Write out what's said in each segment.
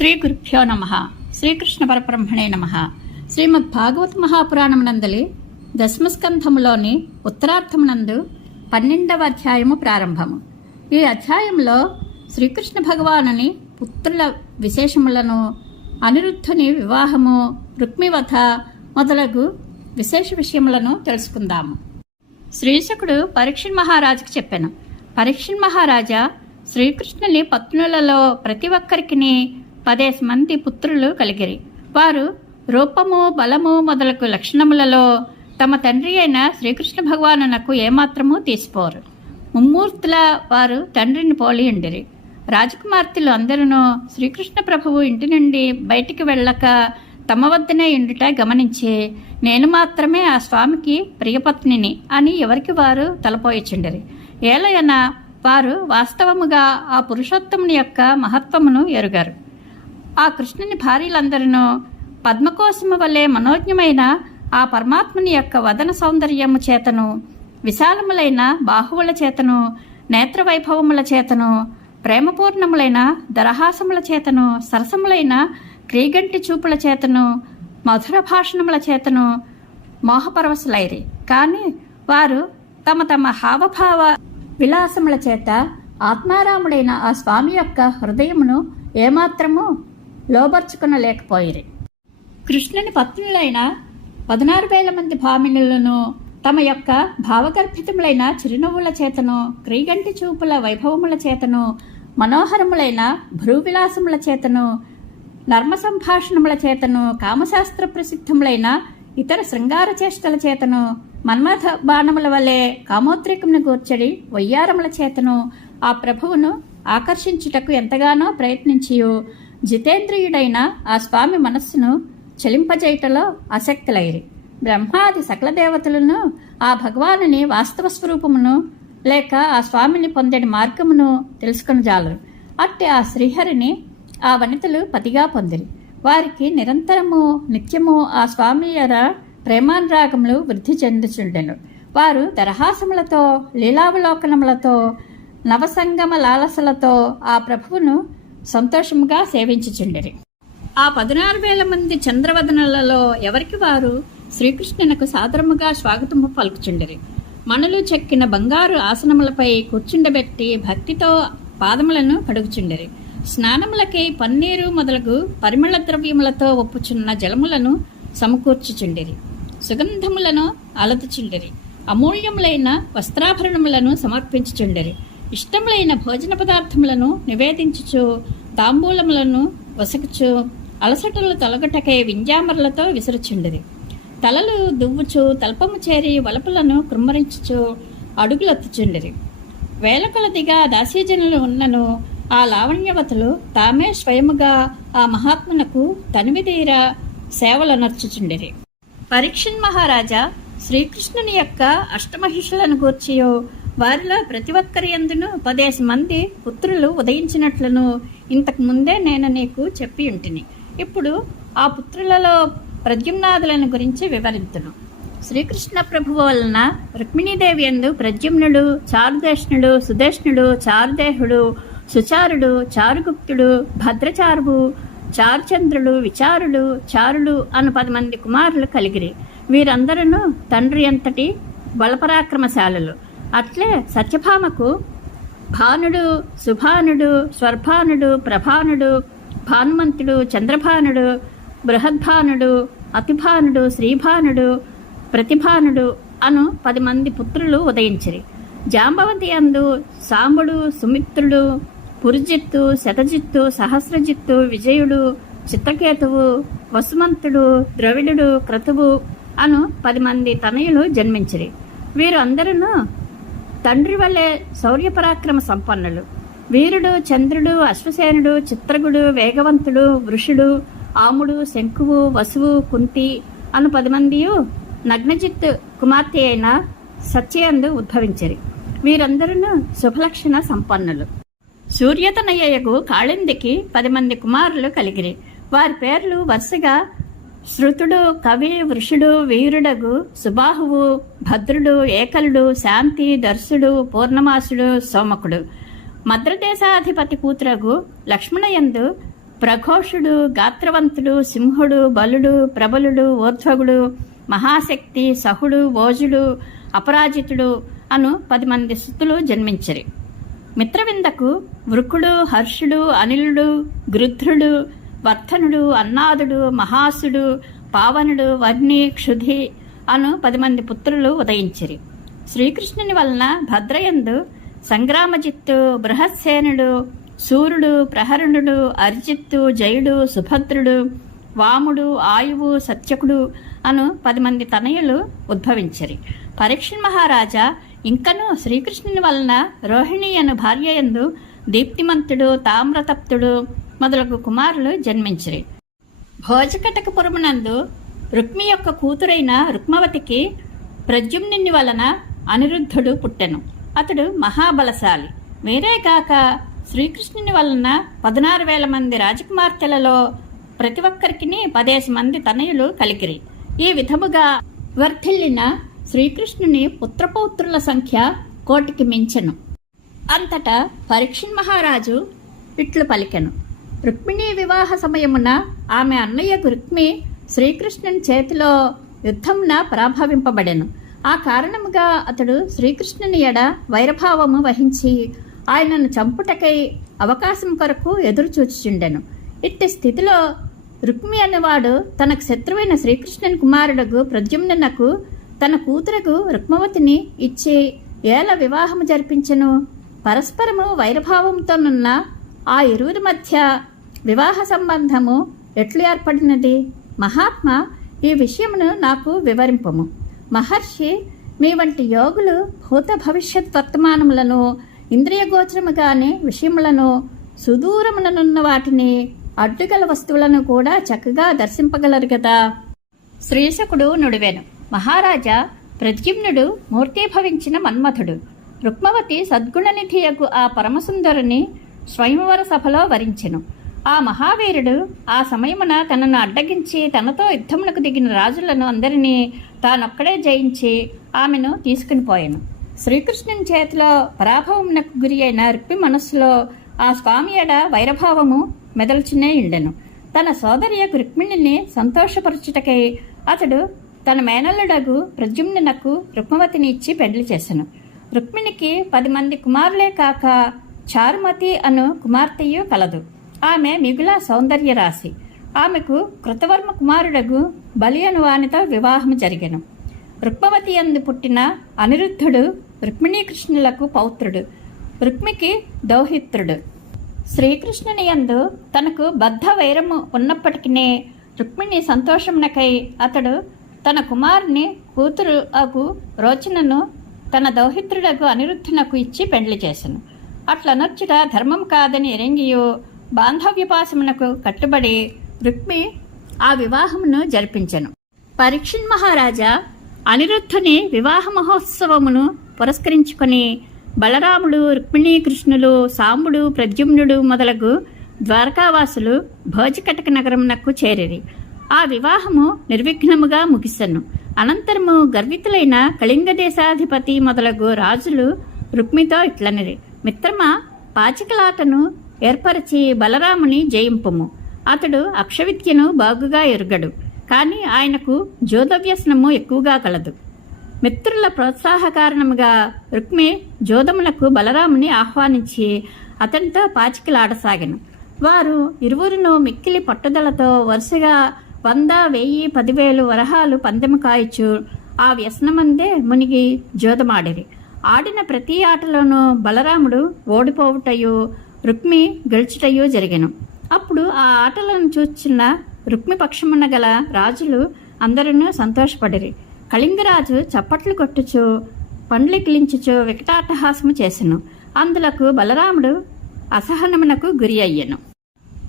శ్రీ గురుభ్యో నమః. శ్రీకృష్ణ పరబ్రహ్మణే నమః. శ్రీమద్ భాగవత మహాపురాణమునందలి దశమస్కంధములోని ఉత్తరార్థమునందు 12వ అధ్యాయము ప్రారంభము. ఈ అధ్యాయంలో శ్రీకృష్ణ భగవానుని పుత్రుల విశేషములను, అనిరుద్ధుని వివాహము, రుక్మివధ మొదలగు విశేష విషయములను తెలుసుకుందాము. శ్రీశకుడు పరీక్షణ్ మహారాజుకు చెప్పాను. పరీక్షణ్ మహారాజా, శ్రీకృష్ణుని పత్నులలో ప్రతి ఒక్కరికి 10 మంది పుత్రులు కలిగిరి. వారు రూపము, బలము మొదలగు లక్షణములలో తమ తండ్రి అయిన శ్రీకృష్ణ భగవానునకు ఏమాత్రమూ తీసిపోరు. ముమ్మూర్తుల వారు తండ్రిని పోలి ఉండిరి. రాజకుమార్తెలు అందరూ శ్రీకృష్ణ ప్రభువు ఇంటి నుండి బయటికి వెళ్ళక తమ వద్దనే ఉండుట గమనించి, నేను మాత్రమే ఆ స్వామికి ప్రియపత్నిని అని ఎవరికి వారు తలపోయిచుండిరి. ఏలయన వారు వాస్తవముగా ఆ పురుషోత్తముని యొక్క మహత్వమును ఎరుగారు. ఆ కృష్ణుని భార్యలందరూ పద్మకోశము వలె మనోజ్ఞమైన ఆ పరమాత్ముని యొక్క వదన సౌందర్యము చేతను, విశాలములైన బాహువుల చేతను, నేత్రవైభవముల చేతను, ప్రేమపూర్ణములైన దరహాసముల చేతను, సరసములైన క్రీగంటి చూపుల చేతను, మధుర భాషణముల చేతను మోహపరవశులైరి. కానీ వారు తమ తమ హావభావ విలాసముల చేత ఆత్మారాముడైన ఆ స్వామి యొక్క హృదయమును ఏమాత్రము లోబర్చుకునలేకపోయిరి. కృష్ణుని పత్నులైన 16,000 మంది భామినులను తమ యొక్క భావగర్భితములైన చిరునవ్వుల చేతను, క్రీగంటి చూపుల వైభవముల చేతను, మనోహరములైన భ్రూవిలాసముల చేతను, నర్మ సంభాషణముల చేతను, కామశాస్త్ర ప్రసిద్ధములైన ఇతర శృంగార చేష్టల చేతను, మన్మథ బాణముల వలె కామోద్రేకమును గూర్చడి వయ్యారముల చేతను ఆ ప్రభువును ఆకర్షించుటకు ఎంతగానో ప్రయత్నించియు జితేంద్రియుడైన ఆ స్వామి మనస్సును చలింపజేయుటలో ఆసక్తులైరి. బ్రహ్మాది సకల దేవతలను ఆ భగవానుని వాస్తవ స్వరూపమును లేక ఆ స్వామిని పొందేటి మార్గమును తెలుసుకుని జాలరు. అట్టి ఆ శ్రీహరిని ఆ వనితలు పతిగా పొందిరి. వారికి నిరంతరము నిత్యము ఆ స్వామి యర ప్రేమానురాగములు వృద్ధి చెందుచుండెను. వారు దరహాసములతో, లీలావలోకనములతో, నవసంగమ లాలసలతో ఆ ప్రభువును సంతోషముగా సేవించుచుండిరి. ఆ 16,000 మంది చంద్రవదనులలో ఎవరికి వారు శ్రీకృష్ణునకు సాదరముగా స్వాగతము పలుకుచుండిరి. మణులు చెక్కిన బంగారు ఆసనములపై కూర్చుండబెట్టి భక్తితో పాదములను కడుగుచుండిరి. స్నానములకై పన్నీరు మొదలగు పరిమళ ద్రవ్యములతో ఒప్పుచున్న జలములను సమకూర్చుచుండిరి. సుగంధములను అలతుచుండిరి. అమూల్యములైన వస్త్రాభరణములను సమర్పించుచుండిరి. ఇష్టములైన భోజన పదార్థములను నివేదించుచు, తాంబూలములను వసకుచు, అలసటలు తొలగటకై వింజామరలతో విసురుచుండిరి. తలలు దువ్వుచు, తల్పము చేరి వలపులను కృమ్మరించుచు అడుగులొత్తుచుండిరి. వేల కొలదిగా దాసీజనులు ఉన్నను ఆ లావణ్యవతులు తామే స్వయముగా ఆ మహాత్మునకు తనివిదీర సేవలనర్చుచుండిరి. పరీక్షణ్ మహారాజా, శ్రీకృష్ణుని యొక్క అష్టమహిషులను గూర్చియో వారిలో ప్రతి ఒక్కరి యందును 10 మంది పుత్రులు ఉదయించినట్లును ఇంతకు ముందే నేను నీకు చెప్పి ఉంటిని. ఇప్పుడు ఆ పుత్రులలో ప్రద్యుమ్నాదులను గురించి వివరింతును. శ్రీకృష్ణ ప్రభువు వలన రుక్మిణీదేవి యందు ప్రద్యుమ్నుడు, చారుదేష్ణుడు, సుదేష్ణుడు, చారుదేహుడు, సుచారుడు, చారుగుప్తుడు, భద్రచారువు, చారుచంద్రుడు, విచారుడు, చారుడు అను 10 మంది కుమారులు కలిగిరి. వీరందరూ తండ్రి అంతటి బలపరాక్రమశాలులు. అట్లే సత్యభామకు భానుడు, సుభానుడు, స్వర్భానుడు, ప్రభానుడు, భానుమంతుడు, చంద్రభానుడు, బృహద్భానుడు, అతిభానుడు, శ్రీభానుడు, ప్రతిభానుడు అను 10 మంది పుత్రులు ఉదయించిరి. జాంబవతి యందు సాంబుడు, సుమిత్రుడు, పురుజిత్తు, శతజిత్తు, సహస్రజిత్తు, విజయుడు, చిత్రకేతువు, వసుమంతుడు, ద్రవిడుడు, క్రతువు అను 10 మంది తనయులు జన్మించిరి. వీరు అందరూ తండ్రి వల్లే శౌర్యపరాక్రమ సంపన్నులు. వీరుడు, చంద్రుడు, అశ్వసేనుడు, చిత్రగుడు, వేగవంతుడు, వృషుడు, ఆముడు, శంకువు, వసువు, కుంతి అను 10 మందియు నగ్నజిత్తు కుమార్తె అయిన సత్యయందు ఉద్భవించిరి. వీరందరూ శుభలక్షణ సంపన్నులు. సూర్యతనయ్యకు కాళిందికి 10 మంది కుమారులు కలిగిరి. వారి పేర్లు వరుసగా శృతుడు, కవి, వృషుడు, వీరుడగు, సుబాహువు, భద్రుడు, ఏకలుడు, శాంతి, దర్శుడు, పూర్ణమాసుడు, సోమకుడు. మద్రదేశాధిపతి కూతురగు లక్ష్మణయందు ప్రఘోషుడు, గాత్రవంతుడు, సింహుడు, బలుడు, ప్రబలుడు, ఊర్ధ్వగుడు, మహాశక్తి, సహుడు, ఓజుడు, అపరాజితుడు అను 10 మంది సుతులు జన్మించిరి. మిత్రవిందకు వృకుడు, హర్షుడు, అనిలుడు, గృధ్రుడు, వర్ధనుడు, అన్నాదుడు, మహాసుడు, పావనుడు, వర్ణి, క్షుధి అను 10 మంది పుత్రులు ఉదయించిరి. శ్రీకృష్ణుని వలన భద్రయందు సంగ్రామజిత్తు, బృహత్సేనుడు, సూర్యుడు, ప్రహరణుడు, అర్జిత్తు, జయుడు, సుభద్రుడు, వాముడు, ఆయువు, సత్యకుడు అను 10 మంది తనయులు ఉద్భవించిరి. పరీక్షణ్ మహారాజా ఇంకను శ్రీకృష్ణుని వలన రోహిణి అను భార్యయందు దీప్తిమంతుడు, తామ్రతప్తుడు మొదలగు కుమారులు జన్మించిరి. భోజకటకపురమునందు రుక్మి యొక్క కూతురైన రుక్మవతికి ప్రద్యుమ్నుని వలన అనిరుద్ధుడు పుట్టెను. అతడు మహాబలశాలి. వేరేగాక శ్రీకృష్ణుని వలన 16,000 మంది రాజకుమార్తెలలో ప్రతి ఒక్కరికి 10 మంది తనయులు కలిగిరి. ఈ విధముగా వర్ధిల్లిన శ్రీకృష్ణుని పుత్రపౌత్రుల సంఖ్య 1,000,000కి మించెను. అంతటా పరీక్షణ్ మహారాజు ఇట్లు పలికెను. రుక్మిణీ వివాహ సమయమున ఆమె అన్నయ్యకు రుక్మి శ్రీకృష్ణుని చేతిలో యుద్ధమున పరాభవింపబడెను. ఆ కారణముగా అతడు శ్రీకృష్ణుని ఎడ వైరభావము వహించి ఆయనను చంపుటకై అవకాశం కొరకు ఎదురుచూచుచుండెను. ఇట్టి స్థితిలో రుక్మి అనేవాడు తనకు శత్రువైన శ్రీకృష్ణుని కుమారుడుగు ప్రద్యుమ్నునకు తన కూతురుకు రుక్మవతిని ఇచ్చి ఏల వివాహము జరిపించెను. పరస్పరము వైరభావంతోనున్న ఆ ఇరువురి మధ్య వివాహ సంబంధము ఎట్లు ఏర్పడినది? మహాత్మా, ఈ విషయమును నాకు వివరింపము. మహర్షి, మీ వంటి యోగులు భూత భవిష్యత్ వర్తమానములను, ఇంద్రియగోచరముగానే విషయములను, సుదూరముననున్న వాటిని, అడ్డుగల వస్తువులను కూడా చక్కగా దర్శింపగలరు కదా. శ్రీశకుడు నుడివెను. మహారాజా, ప్రద్యుమ్నుడు మూర్తీభవించిన మన్మథుడు. రుక్మవతి సద్గుణనిధియగు ఆ పరమసుందరుని స్వయంవర సభలో వరించెను. ఆ మహావీరుడు ఆ సమయమున తనను అడ్డగించి తనతో యుద్ధమునకు దిగిన రాజులను అందరినీ తానొక్కడే జయించి ఆమెను తీసుకుని పోయాను. శ్రీకృష్ణుని చేతిలో పరాభవమునకు గురి అయిన రుక్మి మనస్సులో ఆ స్వామి ఎడ వైరభావము మెదల్చునే ఉండెను. తన సోదరియకు రుక్మిణిని సంతోషపరచుటకై అతడు తన మేనల్లుడగు ప్రద్యుమ్నునకు రుక్మవతిని ఇచ్చి పెండ్లి చేసెను. రుక్మిణికి 10 మంది కుమారులే కాక చారుమతి అను కుమార్తెయు కలదు. ఆమె మిగుల సౌందర్య రాశి. ఆమెకు కృతవర్మ కుమారుడగు బలి అను వానితో వివాహము జరిగెను. రుక్మవతి యందు పుట్టిన అనిరుద్ధుడు రుక్మిణీకృష్ణులకు పౌత్రుడు. రుక్మికి దౌహిత్రుడు. శ్రీకృష్ణుని యందు తనకు బద్ధ వైరము ఉన్నప్పటికీ రుక్మిణి సంతోషమునకై అతడు తన కుమారుని కూతురు అగు రోచనను తన దౌహిత్రుడకు అనిరుద్ధునకు ఇచ్చి పెండ్లి చేసెను. అట్లనొచ్చుట ధర్మం కాదని ఎరింగియు బాంధవ్యపాసమునకు కట్టుబడి రుక్మి ఆ వివాహమును జరిపించెను. పరీక్షణ్ మహారాజా అనిరుద్ధుని వివాహ మహోత్సవమును పురస్కరించుకొని బలరాముడు, రుక్మిణీకృష్ణులు, సాంబుడు, ప్రద్యుమ్నుడు మొదలగు ద్వారకావాసులు భోజకటక నగరమునకు చేరిరి. ఆ వివాహము నిర్విఘ్నముగా ముగిసెను. అనంతరము గర్వితులైన కళింగ దేశాధిపతి మొదలగు రాజులు రుక్మితో ఇట్లనిరి. మిత్రమా, పాచికలాటను ఏర్పరిచి బలరాముని జయింపుము. అతడు అక్షవిద్యను బాగుగా ఎరుగడు, కానీ ఆయనకు జోదవ్యసనము ఎక్కువగా కలదు. మిత్రుల ప్రోత్సాహ కారణముగా రుక్మి జోదములకు బలరాముని ఆహ్వానించి అతనితో పాచికలాడసాగెను. వారు ఇరువురును మిక్కిలి పట్టుదలతో వరుసగా 100, 1000, 10,000 వరహాలు పందెము కాయచు ఆ వ్యసనమందే మునిగి జోదమాడిరి. ఆడిన ప్రతి ఆటలోనూ బలరాముడు ఓడిపోవుటయు రుక్మి గెలుచుటయు జరిగెను. అప్పుడు ఆ ఆటలను చూచిన రుక్మి పక్షమున గల రాజులు అందరూ సంతోషపడిరి. కళింగరాజు చప్పట్లు కొట్టుచు పండ్లికిలించుచు వికటాట్టహాసము చేసెను. అందులకు బలరాముడు అసహనమునకు గురి అయ్యెను.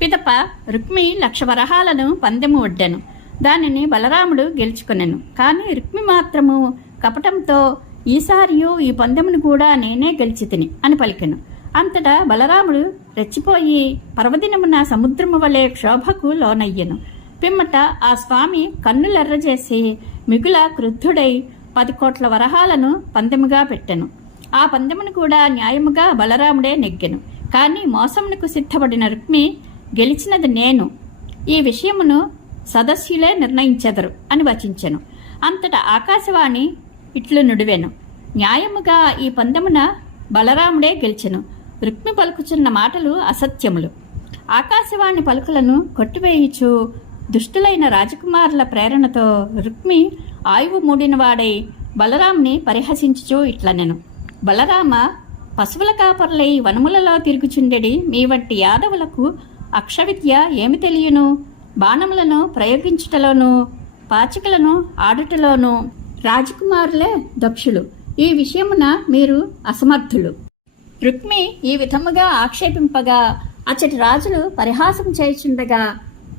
పిదప రుక్మి 1,00,000 వరహాలను పందెము ఒడ్డెను. దానిని బలరాముడు గెలుచుకొనెను. కానీ రుక్మి మాత్రము కపటంతో ఈసారియు ఈ పందెమును కూడా నేనే గెలిచితిని అని పలికెను. అంతటా బలరాముడు రెచ్చిపోయి పర్వదినమున సముద్రము వలె క్షోభకు లోనయ్యెను. పిమ్మట ఆ స్వామి కన్నులెర్రజేసి మిగుల క్రుద్ధుడై 10 కోట్ల వరహాలను పందెముగా పెట్టెను. ఆ పందెమును కూడా న్యాయముగా బలరాముడే నెగ్గెను. కానీ మోసమునకు సిద్ధపడిన రుక్మి గెలిచినది నేను, ఈ విషయమును సదస్యులే నిర్ణయించెదరు అని వచించెను. అంతటా ఆకాశవాణి ఇట్లు నుడివెను, న్యాయముగా ఈ పందెమున బలరాముడే గెలిచెను. రుక్మి పలుకుచున్న మాటలు అసత్యములు. ఆకాశవాణి పలుకులను కొట్టివేయుచు దుష్టులైన రాజకుమారుల ప్రేరణతో రుక్మి ఆయువు మూడినవాడై బలరాముని పరిహసించుచూ ఇట్లనెను, బలరామ, పశువుల కాపర్లై వనములలో తిరుగుచుండెడి మీ వంటి యాదవులకు అక్షవిద్య ఏమి తెలియను? బాణములను ప్రయోగించుటలోను పాచికలను ఆడుటలోను రాజకుమారులే దక్షులు. ఈ విషయమున మీరు అసమర్థులు. రుక్మి ఈ విధముగా ఆక్షేపింపగా అచ్చటి రాజులు పరిహాసం చేయుచుండగా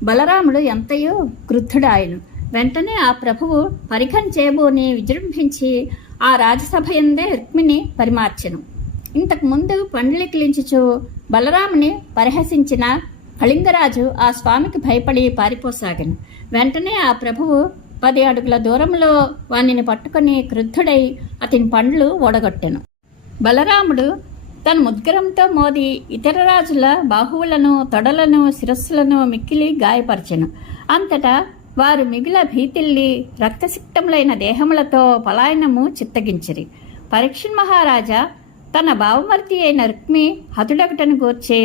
బలరాముడు ఎంతయో క్రుద్ధుడాయను. వెంటనే ఆ ప్రభువు పరిఖం చేయబోని విజృంభించి ఆ రాజసభయందే రుక్మిని పరిమార్చెను. ఇంతకు ముందు పండ్లికిలించుచు బలరాముని పరిహసించిన కళింగరాజు ఆ స్వామికి భయపడి పారిపోసాగను. వెంటనే ఆ ప్రభువు 10 అడుగుల దూరంలో వానిని పట్టుకుని క్రుద్ధుడై అతని పండ్లు ఓడగొట్టెను. బలరాముడు తన ముద్గరంతో మోది ఇతర రాజుల బాహువులను, తొడలను, శిరస్సులను మిక్కిలి గాయపరచెను. అంతటా వారు మిగిల భీతిల్లి రక్తసిక్తములైన దేహములతో పలాయనము చిత్తగించిరి. పరీక్షణ్ మహారాజా తన భావమర్తి అయిన రుక్మి హతుడగటను గూర్చే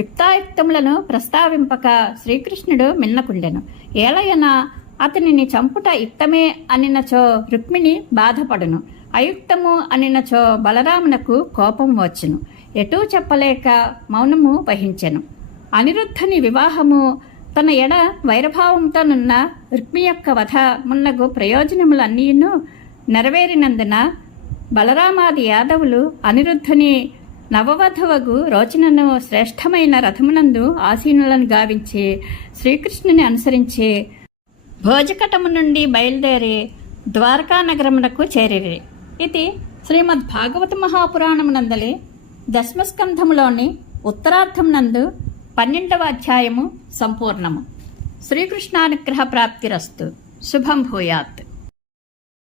యుక్తాయుక్తములను ప్రస్తావింపక శ్రీకృష్ణుడు మిన్నకుండెను. ఏలయన అతనిని చంపుట యుక్తమే అనినచో రుక్మిణి బాధపడును, అయుక్తము అనినచో బలరామునకు కోపం వచ్చును. ఎటూ చెప్పలేక మౌనము వహించెను. అనిరుద్ధుని వివాహము తన ఎడ వైరభావంతోనున్న రుక్మి యొక్క వధ మున్నగు ప్రయోజనములన్నీను నెరవేరినందున బలరామాది యాదవులు అనిరుద్ధుని నవవధువగు రోచనను శ్రేష్టమైన రథమునందు ఆసీనులను గావించి శ్రీకృష్ణుని అనుసరించి భోజకటము నుండి బయలుదేరి ద్వారకా నగరమునకు చేరిరి. ఇది శ్రీమద్భాగవత మహాపురాణమునందలి దశమస్కంధములోని ఉత్తరార్థమునందు 12వ అధ్యాయము సంపూర్ణము. శ్రీకృష్ణానుగ్రహ ప్రాప్తిరస్తు. శుభం భూయాత్.